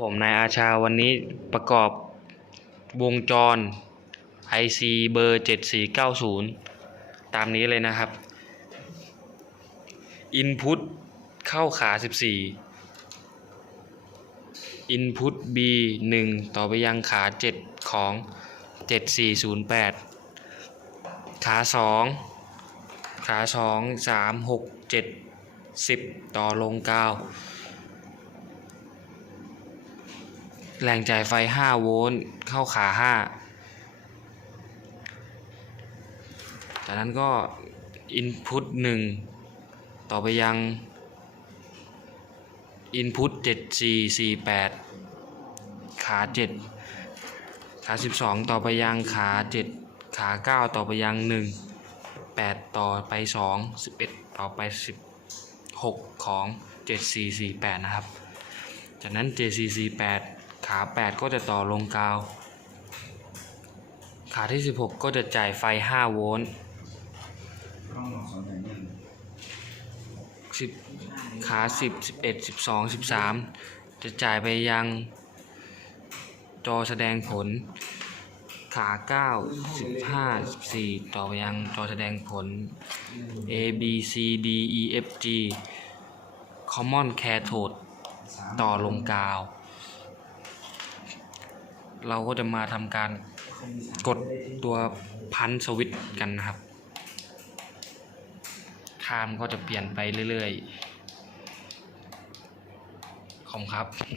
ผมนายอาชาวันนี้ประกอบวงจร IC เบอร์ 7490 ตามนี้เลยนะครับ Input เข้าขา 14 Input B 1 ต่อไปยังขา 7 ของ 7408 ขา 2 ขา 2 3 6 7 10 ต่อลง9 แรงจ่ายไฟ 5 โวลต์เข้าขา 5 จากนั้นก็ Input 1 ต่อไปยัง Input 7448 ขา 7 ขา 12 ต่อไปยังขา 7 ขา 9 ต่อไปยัง 1 8 ต่อไป 2 11 ต่อไป 16 ของ 7448 นะครับ จากนั้น 7448 ขา 8 ก็จะต่อลงกาว ขาที่ 16 ก็จะจ่ายไฟ 5 โวลต์ห้องนอนสอนไหนเนี่ย10ขา10 11 12 13จะจ่ายไปยัง จอแสดงผล ขา9 15 14ต่อไปยังจอแสดงผล A B C D E F G Common Cathode ต่อลงกาว เราก็จะมาทำการกดตัวพันสวิตกันนะครับคามก็จะเปลี่ยนไปเรื่อยๆ ขอบครับ